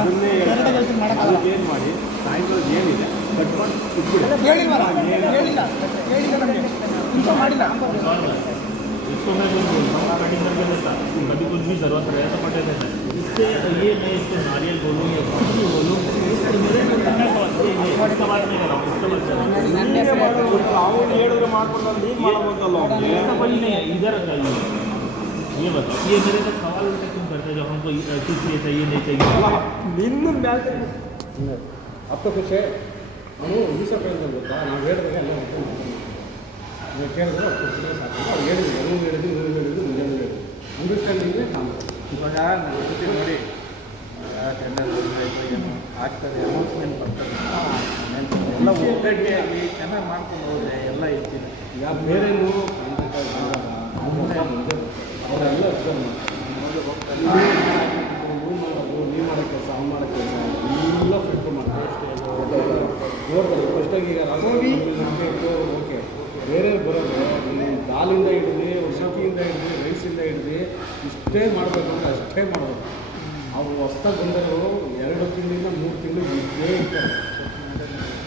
ಅದನ್ನೇ ಏನು ಮಾಡಿ ಸಾಯಂಕಾಲ ಏನಿದೆ ಕಟ್ಕೊಂಡು ಹೇಳಿಲ್ಲ ಮಾಡಿಲ್ಲ इसको मैं कुछ बोलता हूँ कटिंग करके देता कभी कुछ भी ज़रूरत रहे तो पटे देता इससे ये मैं इसको नारियल बोलूँ या कुछ भी बोलूँ मेरे इसका बात नहीं कर रहा हूँ इसका वही नहीं है इधर चाहिए ये बताओ ये मेरे से सवाल उल्टे क्यों करते हैं जब हमको कुछ ये चाहिए नहीं चाहिए अब तो कुछ है ನಾನು ವೀಸಾ ಕೇಳಿದ್ರೆ ಗೊತ್ತಾ ನಾವು ಹೇಳಿದಾಗ ಎಲ್ಲ ನೀವು ಕೇಳಿದ್ರೆ ಅವ್ರು ಹೇಳಿದ್ರು ಎಲ್ಲೂ ಹೇಳಿದ್ರು ಮುಂಜಾನೆ ಹೇಳಿದ್ರು ಅಂಡರ್ಸ್ಟ್ಯಾಂಡಿಂಗೇ ನಾವು ಇವಾಗ ನನ್ನ ಜೊತೆ ನೋಡಿ ಟೆಂಡರ್ ಆಗ್ತದೆ ಅನೌನ್ಸ್ಮೆಂಟ್ ಬರ್ತದೆ ಎಲ್ಲ ಒಗ್ಗಟ್ಟಿಯಾಗಿ ಚೆನ್ನಾಗಿ ಮಾಡ್ಕೊಂಡು ಹೋದರೆ ಎಲ್ಲ ಇರ್ತೀನಿ ಈಗ ಬೇರೇನು ಅವರೆಲ್ಲ ಅಬ್ಸರ್ವ್ ಮಾಡಿ ನೀವು ಮಾಡೋ ಕೆಲಸ ಅವ್ನು ಮಾಡೋ ಕೆಲಸ ಎಲ್ಲ ಫಿಲ್ಟರ್ ಮಾಡ್ತಾರೆ ನೋಡ್ತಾರೆ ಫಸ್ಟಾಗಿ ಈಗ ರಾಗಿ ಓಕೆ ಬೇರೆ ಬರೋದು ದಾಲಿಂದ ಹಿಡಿದು ಶೌಕಿಯಿಂದ ಹಿಡಿದು ರೈಸಿಂದ ಹಿಡಿದು ಇಷ್ಟೇ ಮಾಡಬೇಕು ಅಂದರೆ ಅಷ್ಟೇ ಮಾಡಬೇಕು ಅವ್ರು ಹೊಸ್ದಾಗಿ ಬಂದವರು 2 ತಿಂಗಳಿಂದ 3 ತಿಂಗಳು ಇದ್ದೇ ಇರ್ತಾರೆ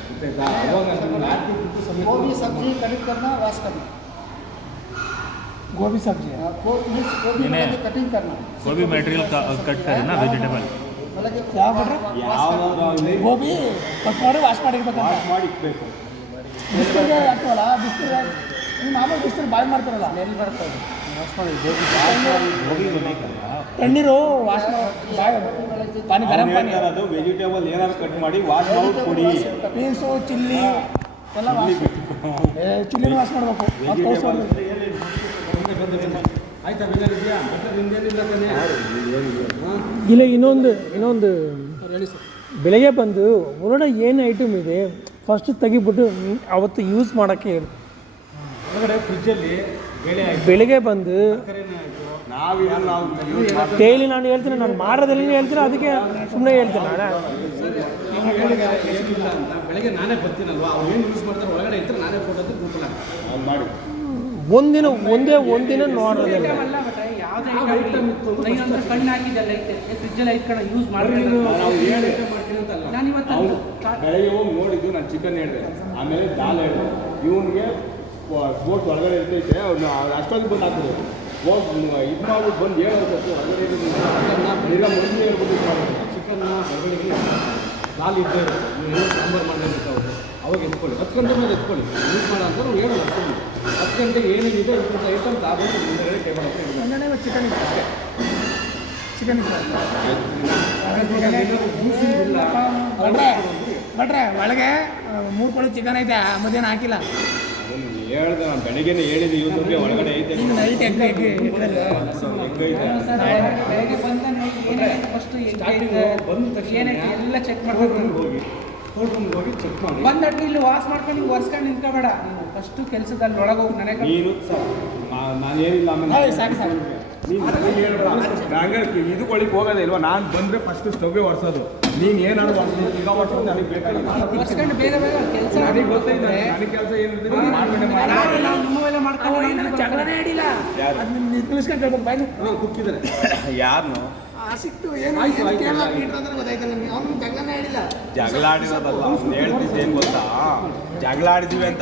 ಗೊತ್ತಾಯ್ತಾ ಅವಾಗ ರಾತ್ರಿ ಬಿಟ್ಟು ಸಮೇತ गोभी सब्जी कटिंग करना वाश करना गोभी सब्जी गोभी कटिंग करना कोई भी मटेरियल कट करे ना वेजिटेबल ಯಾವ ಗೋಬಿ ಕಟ್ ಮಾಡಿ ವಾಶ್ ವಾಶ್ ಮಾಡಿ ಇಕ್ಬೇಕು ಬಿಸಿಲಿಗೆ ಹಾಕ್ತೀವಲ್ಲ ಬಿಸಿಲು ನೀವು ಮಾಮೂಲಿ ಬಿಸಿಲು ಬಾಯ್ ಮಾಡ್ತಾರಲ್ಲ ಎಲ್ಲಿ ಬರ್ತದೆ ವಾಶ್ ಮಾಡಿ ಗೋಬಿ ತಣ್ಣೀರು ವಾಶ್ ಬಾಯ್ ಪಾನಿ ಗರಂ ಪಾನಿ ಅದು ವೆಜಿಟೇಬಲ್ ಏನಾದ್ರು ಕಟ್ ಮಾಡಿ ವಾಶ್ ಮಾಡಿ ಕೊಡಿ ಬೀನ್ಸು ಚಿಲ್ಲಿ ಎಲ್ಲ ವಾಶ್ ಚಿಲ್ಲಿನೂ ವಾಶ್ ಮಾಡಬೇಕು ಆಯ್ತಾ ಬೇಕಾಗಿದೆಯಾ ನಿಂದೇನಿಲ್ಲ ತಾನೇ ಇಲ್ಲ ಇನ್ನೊಂದು ಬೆಳಗ್ಗೆ ಬಂದು ಹೊರಗಡೆ ಏನು ಐಟಮ್ ಇದೆ ಫಸ್ಟ್ ತೆಗಿಬಿಟ್ಟು ಅವತ್ತು ಯೂಸ್ ಮಾಡೋಕ್ಕೆ ಹೇಳಿ ಹೊರಗಡೆ ಫ್ರಿಜ್ಜಲ್ಲಿ ಬೇಳೆ ಬೆಳಗ್ಗೆ ಬಂದು ನಾವು ಡೈಲಿ ನಾನು ಹೇಳ್ತೀನಿ ನಾನು ಮಾಡೋದಲ್ಲಿ ಹೇಳ್ತೀನಿ ಅದಕ್ಕೆ ಸುಮ್ಮನೆ ಹೇಳ್ತೀನಿ ನಾನು ಏನಿಲ್ಲ ಅಂತ ಬೆಳಗ್ಗೆ ನಾನೇ ಬರ್ತೀನಲ್ವಾ ಅವ್ರು ಏನು ಯೂಸ್ ಮಾಡ್ತಾರೆ ಒಳಗಡೆ ಇದ್ರೆ ನಾನೇ ಫೋಟೋ ಗ್ರೂಪಲ್ಲ ಮಾಡಿ ಒಂದಿನ ನೋಡೋದಿಲ್ಲ ಕಣ್ಣು ಹಾಕಿದ್ದಲ್ಲ ಫ್ರಿಜ್ಜಲ್ಲಿ ಐತ್ಕೊಂಡು ಯೂಸ್ ಮಾಡ್ತೀನಿ ನಾವು ಏನು ಐಟಮ್ ಮಾಡ್ತೀನಿ ಅಂತಲ್ಲ ನಾನು ಇವತ್ತು ಬೆಳಗ್ಗೆ ಹೋಗಿ ನೋಡಿದ್ದು ನಾನು ಚಿಕನ್ ಹೇಳಿದೆ ಆಮೇಲೆ ದಾಲ್ ಹೇಳಿದೆ ಇವನಿಗೆ ಸ್ಪೋರ್ಟ್ಸ್ ಒಳಗಡೆ ಇರ್ತೈತೆ ಅವ್ನು ಅಷ್ಟೊಂದು ಬಂದು ಹಾಕಿದ್ರು ಹೋಗಿ ಇದು ಮಾಡ್ಬಿಟ್ಟು ಬಂದು ಹೇಳೋದು ಹೊರಗಡೆ ಈಗ ಮುಂದೆ ಹೇಳ್ಬಿಟ್ಟು ಚಿಕನ್ನ ಹೊರಗಡೆ ದಾಲ್ ಇದ್ದೇ ನೀವು ಸಾಂಬಾರು ಮಾಡಿರ್ತಾವೆ ಅವಾಗ ಎತ್ಕೊಳ್ಳಿ 10 ಗಂಟೆ ಮೇಲೆ ಎತ್ಕೊಳ್ಳಿ ಯೂಸ್ ಮಾಡೋ ಅಂತ ನಾವು ಹೇಳೋಲ್ಲ ಅಷ್ಟೊಂದು 10 ಗಂಟೆಗೆ ಏನೇನಿದೆ ಇಂಥ ಐಟಮ್ ತಾಬೋದು ಮುಂದೆ ಟೇಬಲ್ ಹತ್ರ ಚಿಕನ್ ಇದೆ ಅಷ್ಟೇ ಚಿಕನ್ ಬಟ್ರೆ ಒಳಗೆ 3 ಕೊಡು ಚಿಕನ್ ಐತೆ ಮಧ್ಯಾಹ್ನ ಹಾಕಿಲ್ಲ ಹೇಳ್ದೆ ನಾನು ಬೆಳಗ್ಗೆನೇ ಹೇಳಿದೆ ಯೂಟ್ಯೂಬ್ಗೆ ಒಳಗಡೆ ಐತೆ ಈಗ ನೈಟ್ ಎಗ್ ಐತೆ ಬೆಳಗ್ಗೆ ಬಂದ ಏನಾಯ್ತು ಫಸ್ಟ್ ಬಂದ ತಕ್ಷಣ ಏನೈತೆ ಎಲ್ಲ ಚೆಕ್ ಮಾಡ್ಬೇಕು ಹೋಗಿ ಕೋರ್ಟ್ರೂಮ್ಗೆ ಹೋಗಿ ಚೆಕ್ ಮಾಡಿ ಬಂದಟ್ಟು ಇಲ್ಲಿ ವಾಸ್ ಮಾಡ್ಕೊಂಡು ಹಿಂಗೆ ಒರ್ಸ್ಕೊಂಡು ನಿಂತ್ಕೋಬೇಡ ನೀವು ಫಸ್ಟು ಕೆಲಸದಲ್ಲಿ ಒಳಗೆ ಹೋಗಿ ನನಗೆ ನೀನು ನಾನು ಏನಿಲ್ಲ ಆಮೇಲೆ ಸಾಕು ಇದು ಕೊಳಿಗೆ ಹೋಗೋದೇ ಇಲ್ವಾ ನಾನು ಬಂದರೆ ಫಸ್ಟ್ ಸ್ಟವ್ಗೆ ಒರೆಸೋದು ನೀನು ಏನಾದ್ರು ಈಗ ಒರ್ಸೋದು ನನಗೆ ಬೇಕಾಗಿಲ್ಲ ಒರ್ಸ್ಕೊಂಡು ಬೇಗ ಬೇಗ ಕೆಲಸ ನನಗೆ ಗೊತ್ತೈತೆ ನನಗೆ ಕೆಲಸ ಏನಿದೆ ನಾವು ನಿಮ್ಮವೆಲ್ಲ ಮಾಡ್ಕೊಂಡು ಜಗಳನೇ ಆಡಿಲ್ಲ ಅದು ನಿಲ್ಸ್ಕೊಂಡು ಕೇಳ್ಬೇಕು ಬಾಯ್ನು ಕುಕ್ಕಿದ್ದಾರೆ ಯಾರನ್ನು ಸಿಕ್ತು ಏನು ಗೊತ್ತಾಯ್ತಲ್ಲ ನಿಮಗೆ ಅವ್ನು ಜಗಳನೇ ಆಡಿಲ್ಲ ಜಗಳ ಆಡಿರೋದಲ್ಲ ಹೇಳ್ತಿದ್ದೇನು ಗೊತ್ತಾ ಜಗಳ ಆಡಿದೀವಿ ಅಂತ